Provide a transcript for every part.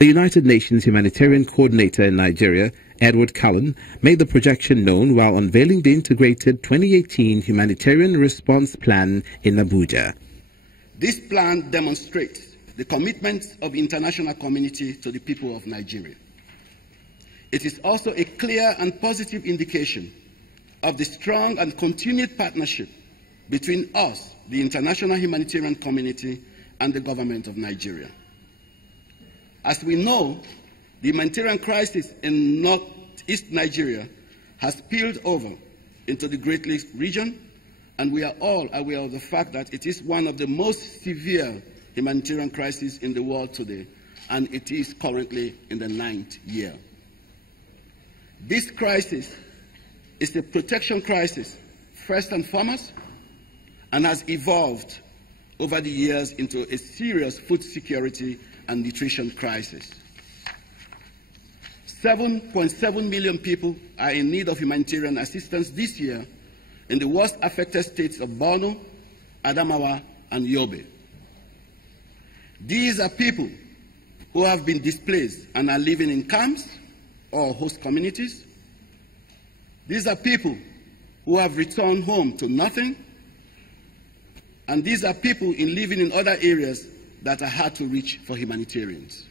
The United Nations Humanitarian Coordinator in Nigeria, Edward Cullen, made the projection known while unveiling the integrated 2018 Humanitarian Response Plan in Abuja. This plan demonstrates the commitment of the international community to the people of Nigeria. It is also a clear and positive indication of the strong and continued partnership between us, the international humanitarian community, and the government of Nigeria. As we know, the humanitarian crisis in northeast Nigeria has spilled over into the Great Lakes region, and we are all aware of the fact that it is one of the most severe humanitarian crises in the world today, and it is currently in the 9th year. This crisis is a protection crisis, first and foremost, and has evolved over the years into a serious food security and nutrition crisis. 7.7 million people are in need of humanitarian assistance this year in the worst affected states of Borno, Adamawa, and Yobe. These are people who have been displaced and are living in camps or host communities. These are people who have returned home to nothing. And these are people living in other areas that are hard to reach for humanitarians.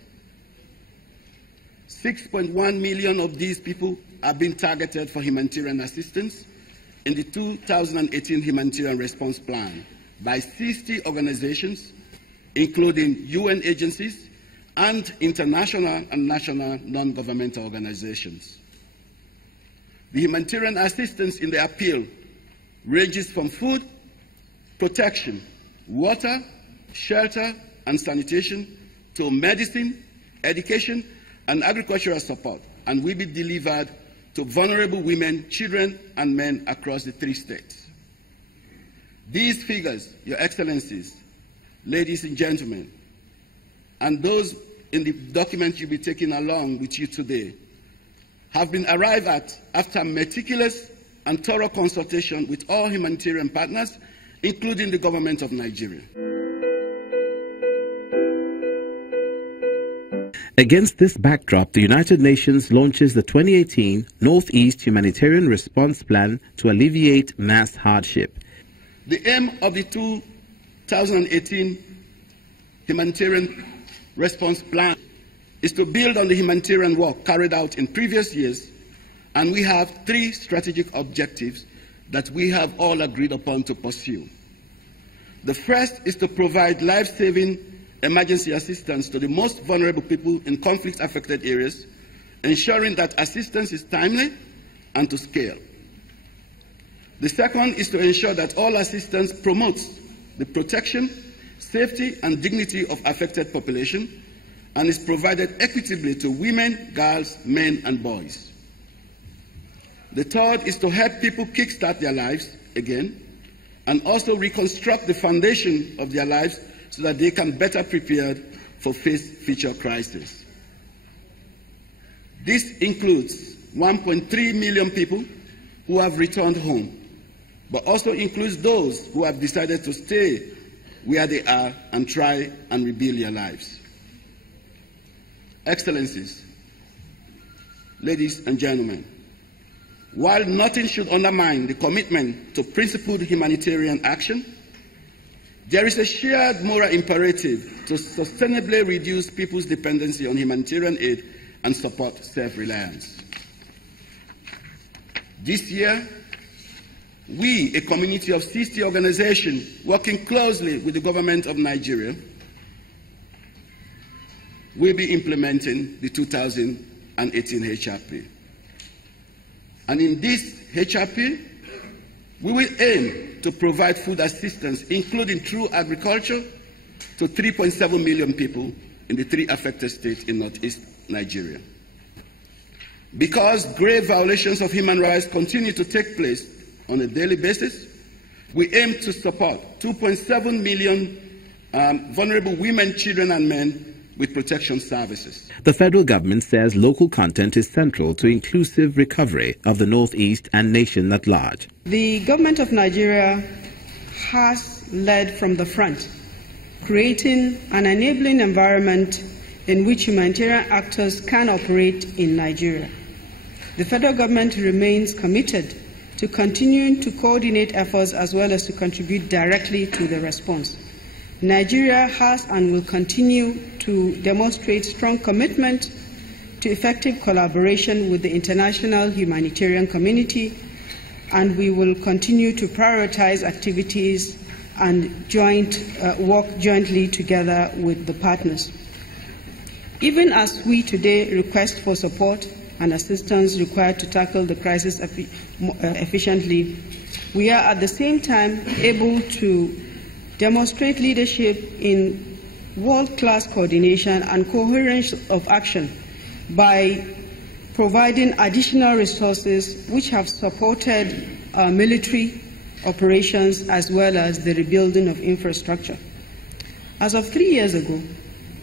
6.1 million of these people are being targeted for humanitarian assistance in the 2018 Humanitarian Response Plan by 60 organizations, including UN agencies and international and national non-governmental organizations. The humanitarian assistance in the appeal ranges from food, protection, water, shelter, and sanitation to medicine, education, and agricultural support, and will be delivered to vulnerable women, children, and men across the 3 states. These figures, Your Excellencies, ladies and gentlemen, and those in the document you'll be taking along with you today, have been arrived at after meticulous and thorough consultation with all humanitarian partners, including the government of Nigeria. Against this backdrop, the United Nations launches the 2018 Northeast Humanitarian Response Plan to alleviate mass hardship. The aim of the 2018 Humanitarian Response Plan is to build on the humanitarian work carried out in previous years, and we have 3 strategic objectives that we have all agreed upon to pursue. The first is to provide life-saving emergency assistance to the most vulnerable people in conflict-affected areas, ensuring that assistance is timely and to scale. The second is to ensure that all assistance promotes the protection, safety, and dignity of affected population and is provided equitably to women, girls, men, and boys. The third is to help people kickstart their lives again and also reconstruct the foundation of their lives so that they can better prepare for future crises. This includes 1.3 million people who have returned home, but also includes those who have decided to stay where they are and try and rebuild their lives. Excellencies, ladies and gentlemen, while nothing should undermine the commitment to principled humanitarian action, there is a shared moral imperative to sustainably reduce people's dependency on humanitarian aid and support self-reliance. This year, we, a community of 60 organizations working closely with the government of Nigeria, will be implementing the 2018 HRP. And in this HRP, we will aim to provide food assistance, including through agriculture, to 3.7 million people in the 3 affected states in northeast Nigeria. Because grave violations of human rights continue to take place on a daily basis, we aim to support 2.7 million vulnerable women, children, and men with protection services. The federal government says local content is central to inclusive recovery of the Northeast and nation at large. The government of Nigeria has led from the front, creating an enabling environment in which humanitarian actors can operate in Nigeria. The federal government remains committed to continuing to coordinate efforts as well as to contribute directly to the response. Nigeria has and will continue to demonstrate strong commitment to effective collaboration with the international humanitarian community, and we will continue to prioritize activities and work jointly together with the partners. Even as we today request for support and assistance required to tackle the crisis efficiently, we are at the same time able to demonstrate leadership in world-class coordination and coherence of action by providing additional resources which have supported military operations as well as the rebuilding of infrastructure. As of 3 years ago,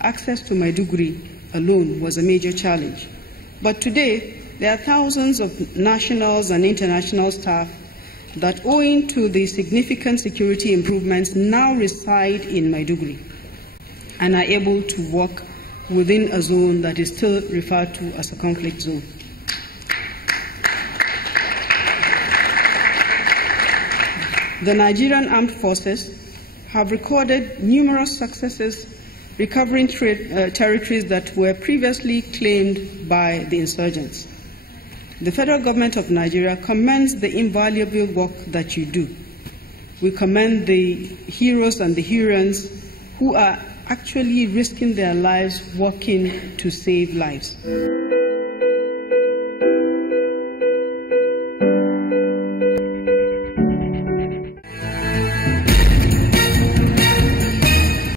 access to Maiduguri alone was a major challenge. But today, there are thousands of nationals and international staff that, owing to the significant security improvements, now reside in Maiduguri and are able to work within a zone that is still referred to as a conflict zone. The Nigerian armed forces have recorded numerous successes recovering territories that were previously claimed by the insurgents. The federal government of Nigeria commends the invaluable work that you do. We commend the heroes and the heroines who are actually risking their lives working to save lives.